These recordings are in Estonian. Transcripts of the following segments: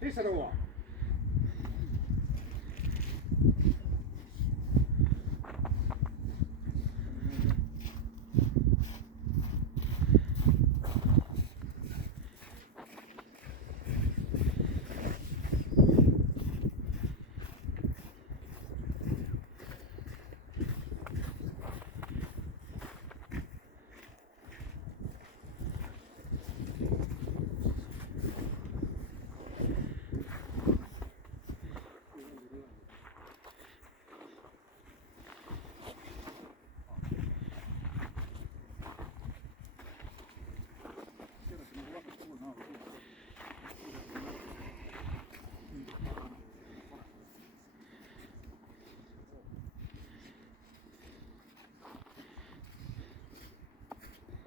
Sisse tuua.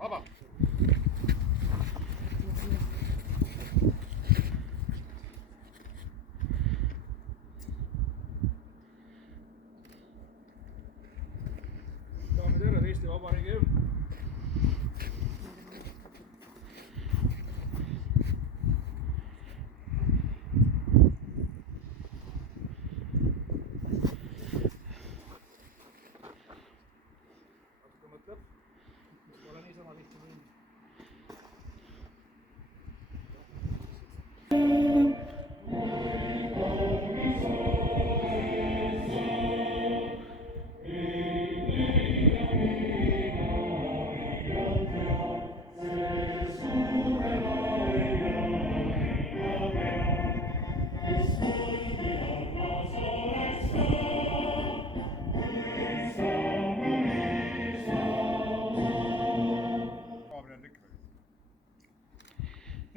Vaba. Daamid ja härrad, Eesti Vabariigi hümn. Natuke mõtleb. Pole niisama tihti mingi.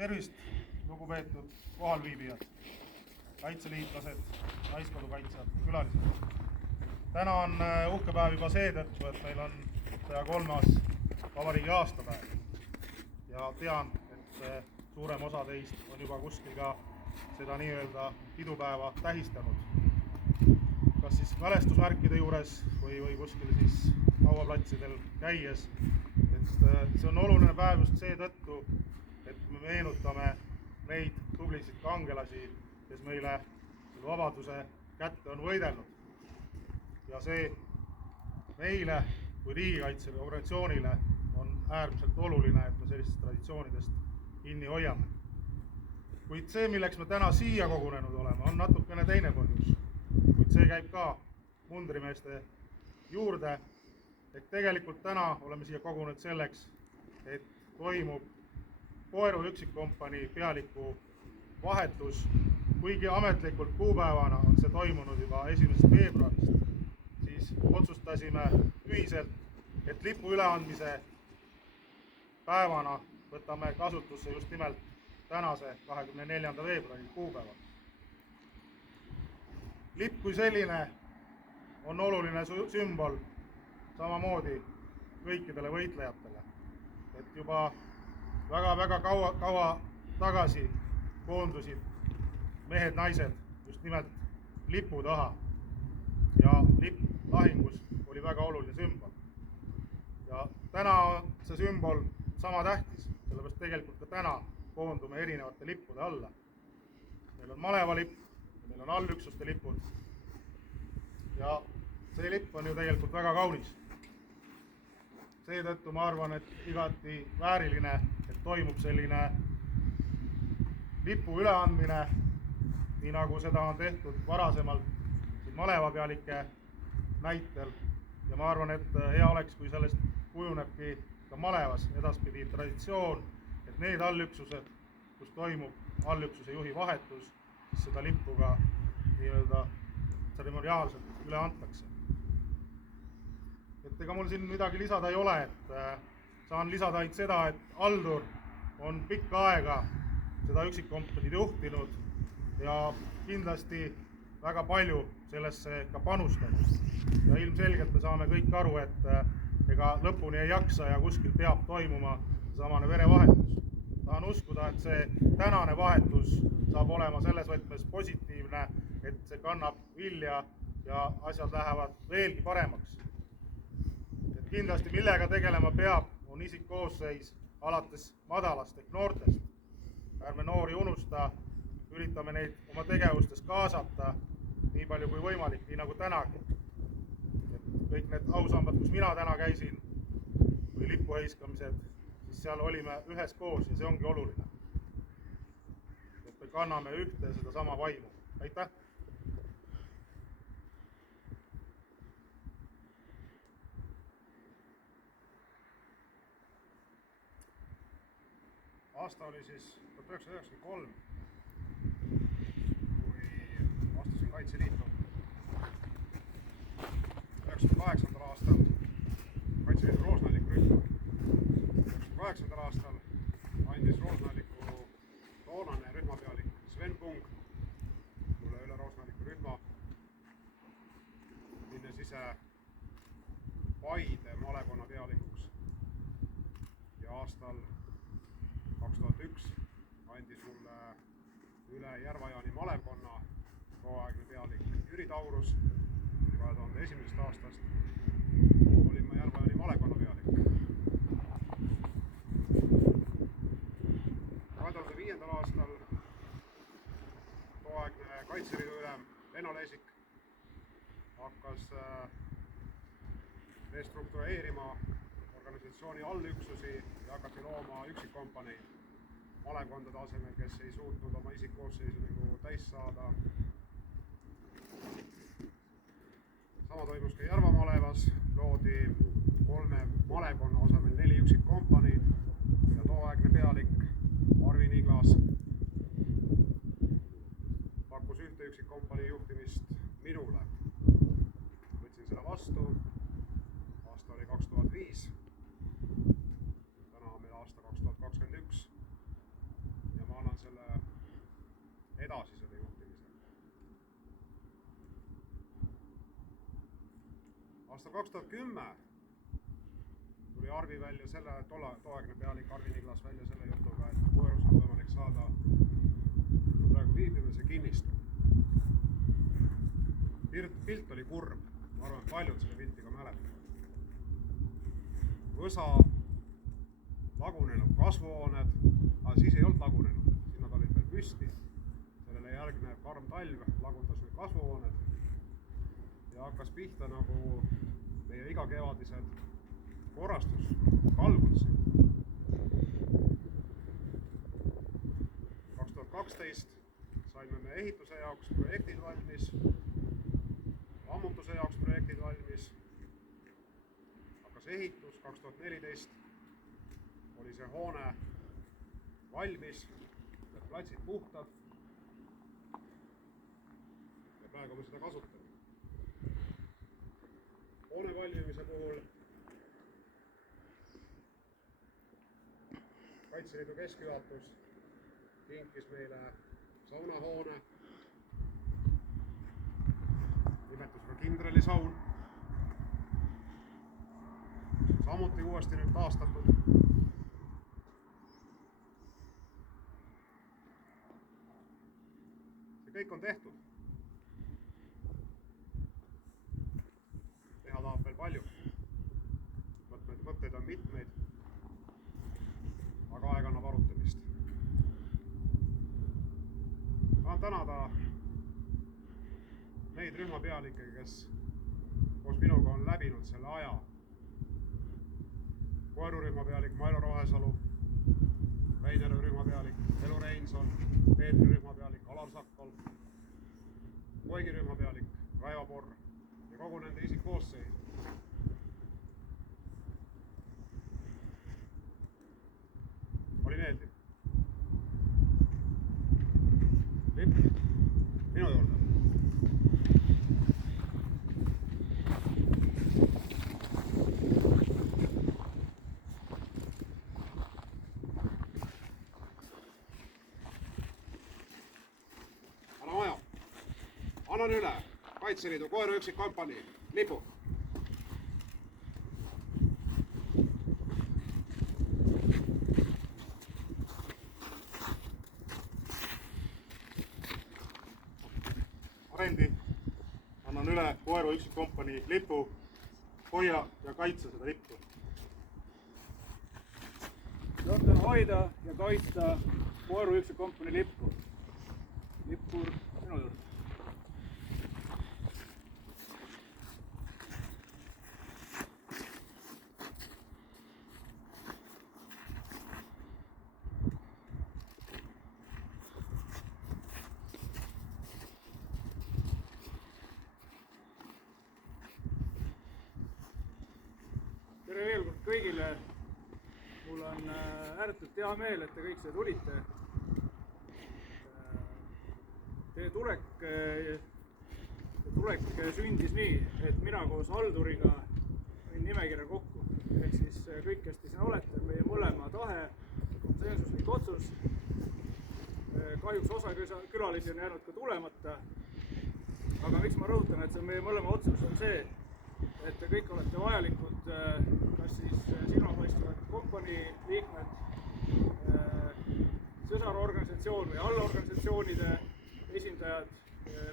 Tervist, lugupeetud kohalviibijad, kaitseliitlased, naiskodukaitsjad, külalised. Täna on uhke päev juba seetõttu, et meil on 103. vabariigi aastapäev ja tean, et suurem osa teist on juba kuskil ka seda nii-öelda pidupäeva tähistanud. Kas siis mälestusmärkide juures või kuskil siis hauaplatsidel käies. Et see on oluline päev just seetõttu, et me meenutame neid tublisid kangelasi, kes meile vabaduse kätte on võidelnud. Ja see meile kui riigikaitsele organisatsioonile on äärmiselt oluline, et me sellistest traditsioonidest kinni hoiame. Kuid see, milleks me täna siia kogunenud oleme, on natukene teine põhjus. Kuid see käib ka mundrimeeste juurde. Et tegelikult täna oleme siia kogunenud selleks, et toimub Koeru üksikkompanii pealiku vahetus. Kuigi ametlikult kuupäevana on see toimunud juba 1. veebruarist, siis otsustasime ühiselt, et lipu üleandmise päevana võtame kasutusse just nimelt tänase 24. veebruari kuupäeva. Lipp kui selline on oluline sümbol samamoodi kõikidele võitlejatele. Et juba väga kaua tagasi koondusid mehed, naised just nimelt lipu taha. Ja lipp lahingus oli väga oluline sümbol. Ja täna on see sümbol sama tähtis, sellepärast tegelikult ka täna koondume erinevate lippude alla. Meil on malevalipp, meil on allüksuste lipud. Ja see lipp on ju tegelikult väga kaunis. Seetõttu ma arvan, et igati vääriline, et toimub selline lipu üleandmine, nii nagu seda on tehtud varasemalt malevapealike näitel. Ja ma arvan, et hea oleks, kui sellest kujunebki ka malevas edaspidi traditsioon, et need allüksused, kus toimub allüksuse juhi vahetus, siis seda lippu ka nii-öelda tseremoniaalselt üle antakse. Et ega mul siin midagi lisada ei ole, et saan lisada ainult seda, et Aldur on pikka aega seda üksikkompaniid juhtinud ja kindlasti väga palju sellesse ka panustanud. Ja ilmselgelt me saame kõik aru, et ega lõpuni ei jaksa ja kuskil peab toimuma samane verevahetus. Tahan uskuda, et see tänane vahetus saab olema selles võtmes positiivne, et see kannab vilja ja asjad lähevad veelgi paremaks. Et kindlasti millega tegelema peab, on isikkoosseis alates madalast ehk noortest. Ärme noori unusta, üritame neid oma tegevustes kaasata nii palju kui võimalik, nii nagu tänagi. Et kõik need ausambad, kus mina täna käisin, või lipuheiskamised, siis seal olime üheskoos ja see ongi oluline. Et me kanname ühte sedasama vaimu. Aitäh! Aasta oli siis 1993, kui astusin Kaitseliitu. 1998. aastal Kaitseliidu Roosna-Alliku rühma. 1998. aastal andis Roosna-Alliku toonane rühmapealik Sven Pung mulle üle Roosna-Alliku rühma, minnes ise Paide malekonna pealikuks. Ja aastal 2001 andis mulle üle Järva-Jaani malevkonna tooaegne pealik Jüri Taurus. 2001. aastast olin ma Järva-Jaani malevkonna pealik. 2005. aastal tooaegne Kaitseliidu ülem Enno Leesik hakkas restruktureerima organisatsiooni allüksusi ja hakati looma üksikkompaneid malevkondade asemel, kes ei suutnud oma isikkoosseisu nagu täis saada. Sama toimus ka Järva malevas, loodi 3 malevkonna asemel 4 üksikkompaneid ja tooaegne pealik Arvi Niglas pakkus ühte üksikkompanii juhtimist minule. Võtsin selle vastu, aasta oli 2005. Täna on meil aasta 2021 ja ma annan selle edasi selle juhtimise. Aastal 2010 tuli Arvi välja selle, tooaegne pealik Arvi Niglas välja selle jutuga, et Koerus on võimalik saada praegu viibimise kinnistu. Pilt oli kurb, ma arvan, et paljud selle pilti ka mäletavad. Võsa, lagunenud kasvuhooned, aga siis ei olnud lagunenud, siis nad olid veel püsti. Sellele järgnev karm talv lagundas need kasvuhooned ja hakkas pihta nagu meie igakevadised korrastuskalgud siin. 2012 saime me ehituse jaoks projektid valmis, ammutuse jaoks projektid valmis, hakkas ehitus, 2014 oli see hoone valmis, need platsid puhtad ja praegu me seda kasutame. Hoone valmimise puhul Kaitseliidu keskjuhatus kinkis meile saunahoone, nimetusega Kindralisaun, samuti uuesti nüüd taastatud. See kõik on tehtud. Teha tahab veel palju. Mõtteid on mitmeid, aga aeg annab arutamist. Tahan tänada neid rühmapealikke, kes koos minuga on läbinud selle aja. Koeru rühmapealik Mailo Rohesalu, Väinjärve rühmapealik Elu Reinson, Peetri rühmapealik Alar Sakkal, Koigi rühmapealik Raivo Porr ja kogu nende isikkoosseis. Oli meeldiv. Lipp, minu juurde. Anna maja. Annan üle Kaitseliidu Koeru üksikkompanii lipu. Arendi, annan üle Koeru üksikkompanii lipu, hoia ja kaitse seda lippu. Johtan hoida ja kaitsta Koeru üksikkompanii lippu. kõigile. Mul on ääretult hea meel, et te kõik siia tulite. Teie tulek sündis nii, et mina koos Halduriga võin nimekirja kokku. Ehk siis kõik, kes te siin olete, meie mõlema tahe, konsensuslik otsus. Kahjuks osa külalisi on jäänud ka tulemata. Aga miks ma rõhutan, et see on meie mõlema otsus, on see, et te kõik olete vajalikud, kas siis silmapaistvad kompanii liikmed, sõsarorganisatsioon või allorganisatsioonide esindajad,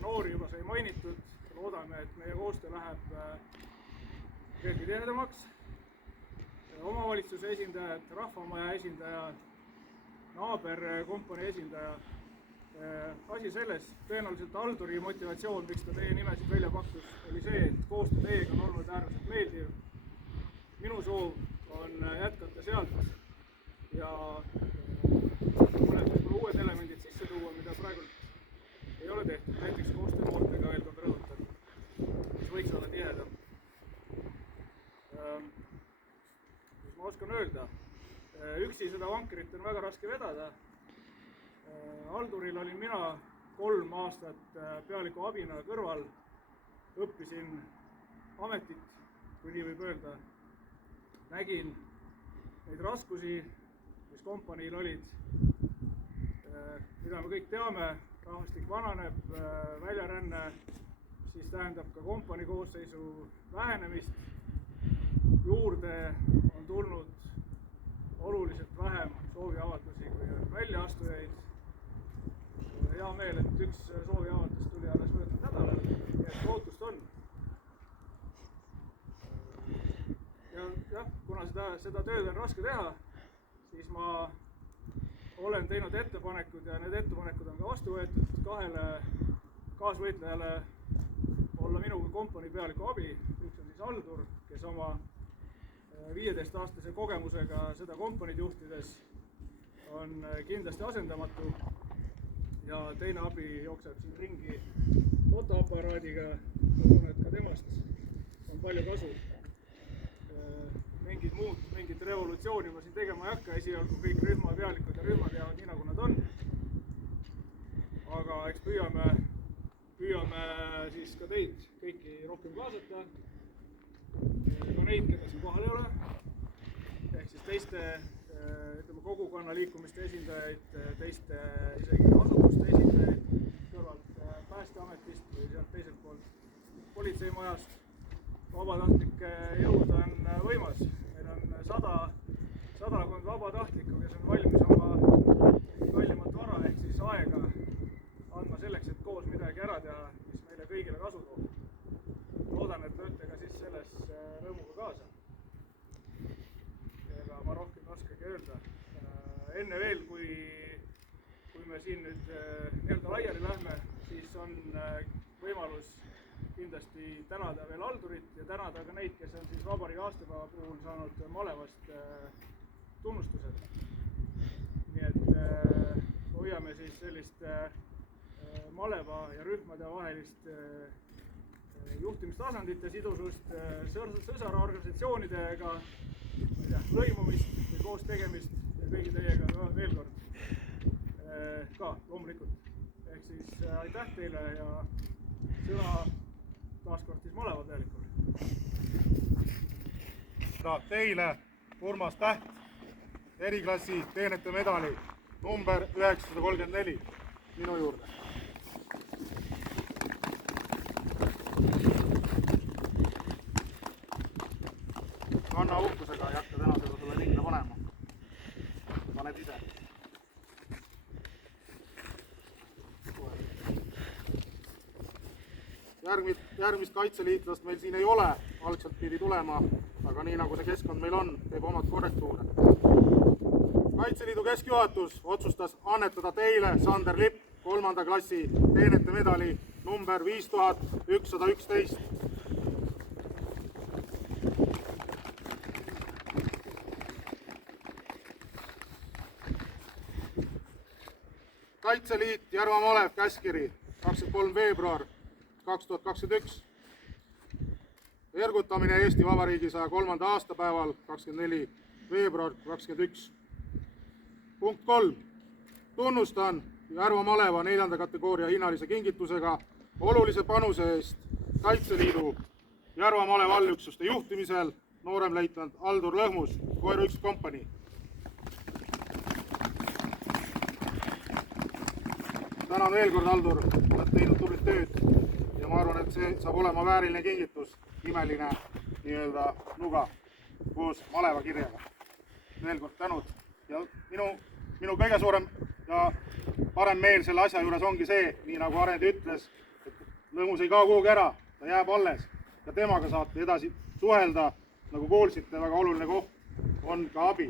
noori juba sai mainitud, loodame, et meie koostöö läheb veelgi tihedamaks. Omavalitsuse esindajad, rahvamaja esindaja, naaberkompanii esindaja. Asi selles, tõenäoliselt Halduri motivatsioon, miks ta teie nimesid välja pakkus, oli see, et koostöö teiega on olnud äärmiselt meeldiv. Minu soov on jätkata sealt ja mõned uued elemendid sisse tuua, mida praegu ei ole tehtud. Näiteks koostöö noortega veel kord rõhutan, mis võiks olla tihedam. Mis ma oskan öelda? Üksi seda vankrit on väga raske vedada. Halduril olin mina 3 aastat pealiku abina kõrval, õppisin ametit, kui nii võib öelda. Nägin neid raskusi, mis kompaniil olid, mida me kõik teame, rahvastik vananeb, väljaränne, siis tähendab ka kompanii koosseisu vähenemist. Juurde on tulnud oluliselt vähem sooviavaldusi, kui on väljaastujaid. Hea meel, et üks sooviavaldus tuli alles möödunud nädalal, nii et lootust on. Ja kuna seda tööd on raske teha, siis ma olen teinud ettepanekud ja need ettepanekud on ka vastu võetud 2 kaasvõitlejale olla minuga kompanii pealiku abi. Üks on siis Haldur, kes oma 15-aastase kogemusega seda kompaniid juhtides on kindlasti asendamatu. Ja teine abi jookseb siin ringi fotoaparaadiga. Ma usun, et ka temast on palju kasu. Mingit revolutsiooni ma siin tegema ei hakka. Esialgu kõik rühmapealikud ja rühmad jäävad nii, nagu nad on. Aga eks püüame siis ka teid kõiki rohkem kaasata. Ka neid, keda siin kohal ei ole. Ehk siis teiste kogukonna liikumiste esindajaid, teiste isegi asutuste esindajaid kõrvalt Päästeametist või sealt teiselt poolt politseimajast. Vabatahtlike jõud on võimas. Meil on 100 vabatahtlikku, kes on valmis oma kallimat vara ehk siis aega andma selleks, et koos midagi ära teha, mis meile kõigile kasu toob. Loodan, et lööte ka siis selles rõõmuga kaasa. Ega ma rohkem ei oskagi öelda. Enne veel, kui me siin nüüd nii-öelda laiali lähme, siis on võimalus kindlasti tänada veel Haldurit ja tänada ka neid, kes on siis vabariigi aastapäeva puhul saanud malevast tunnustused. Nii et hoiame siis sellist maleva ja rühmade vahelist juhtimistasandit ja sidusust, sõsarorganisatsioonidega lõimumist või koos tegemist ja kõigi teiega veel kord ka loomulikult. Ehk siis aitäh teile ja sõna taaskord siis maleva pealikul. Teile Urmas Täht, eriklassi teenete medali number 934 minu juurde. Anna uhkusega ei hakka täna seda sulle rinda panema. Paned ise. Järgmist kaitseliitlast meil siin ei ole, algselt pidi tulema, aga nii nagu see keskkond meil on, teeb omad korrektuure. Kaitseliidu keskjuhatus otsustas annetada teile, Sander Lipp, 3. klassi teenete medali number 5111. Kaitseliit Järva Malev käskiri 23. veebruar 2021. ergutamine Eesti Vabariigi 103. aastapäeval 24. veebruar 2021. Punkt 3. Tunnustan Järva maleva 4. kategooria hinnalise kingitusega olulise panuse eest Kaitseliidu Järva maleva allüksuste juhtimisel nooremleitnant Aldur Lõhmus, Koeru 1 kompanii. Tänan veel kord, Aldur, oled teinud tublit tööd ja ma arvan, et see saab olema vääriline kingitus, imeline nii-öelda nuga koos maleva kirjaga. Veel kord tänud ja minu kõige suurem ja parem meel selle asja juures ongi see, nii nagu Arendi ütles, et Lõhmus ei kao kuhugi ära, ta jääb alles ja temaga saate edasi suhelda, nagu kuulsite, väga oluline koht on ka abi.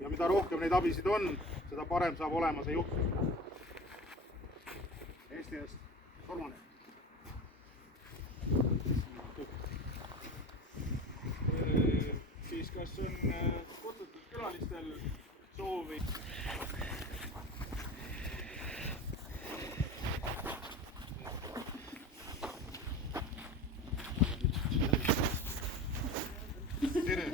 Ja mida rohkem neid abisid on, seda parem saab olema see juhtimine. Eesti eest kolmane. Siis kas on kutsutud külalistel soovi? Tere!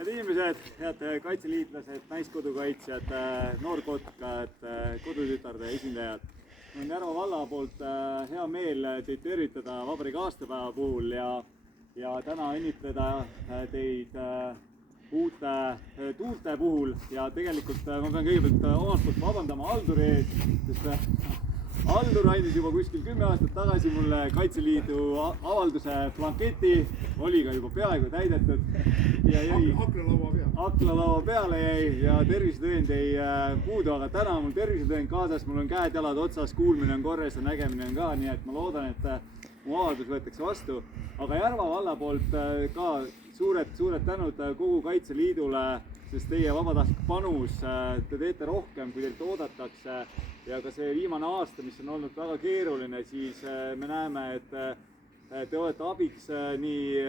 Head inimesed, head kaitseliitlased, naiskodukaitsjad, noorkotkad, kodutütarde esindajad. On Järva valla poolt hea meel teid tervitada vabariigi aastapäeva puhul ja täna õnnitleda teid uute tuulte puhul ja tegelikult ma pean kõigepealt omalt poolt vabandama Alduri ees, sest Aldur andis juba kuskil 10 aastat tagasi mulle Kaitseliidu avalduse blanketi, oli ka juba peaaegu täidetud ja jäi aknalaua peale jäi ja tervisetõend jäi puudu, aga täna on mul tervisetõend kaasas, mul on käed-jalad otsas, kuulmine on korras ja nägemine on ka, nii et ma loodan, et mu avaldus võetakse vastu. Aga Järva valla poolt ka suured tänud kogu Kaitseliidule, sest teie vabatahtlik panus, te teete rohkem, kui teilt oodatakse ja ka see viimane aasta, mis on olnud väga keeruline, siis me näeme, et te olete abiks nii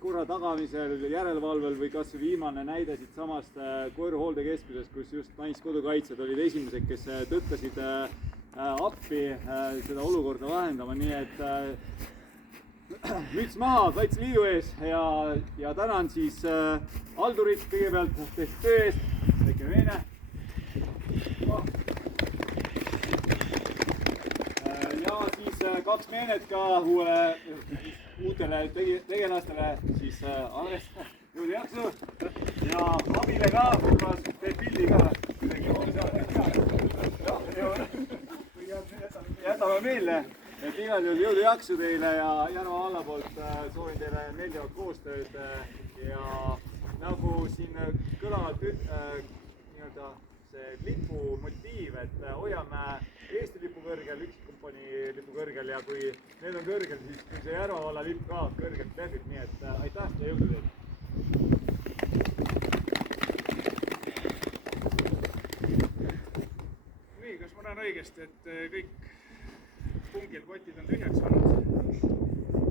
korra tagamisel, järelevalvel või kas või viimane näide siit samast Koeru hooldekeskusest, kus just naiskodukaitsjad olid esimesed, kes tõttasid appi seda olukorda lahendama, nii et müts maha Kaitseliidu ees ja tänan siis Aldurit kõigepealt tehtud töö eest, väike veene. Ja siis 2 meenet ka uutele tegelastele, siis Andres, jõudu jaksu ja abile ka, teed pildi ka. Jätame meelde. Et igal juhul jõudu jaksu teile ja Järva valla poolt soovin teile meeldivat koostööd ja nagu siin kõlavalt nii-öelda see lipu motiiv, et hoiame Eesti lipu kõrgel, üksikkompanii lipu kõrgel ja kui need on kõrgel, siis kui see Järva valla lipp ka kõrgelt lehvib, nii et aitäh ja jõudu teile! Nii, kas ma näen õigesti, et kõik pungil kotid on tühjaks saanud?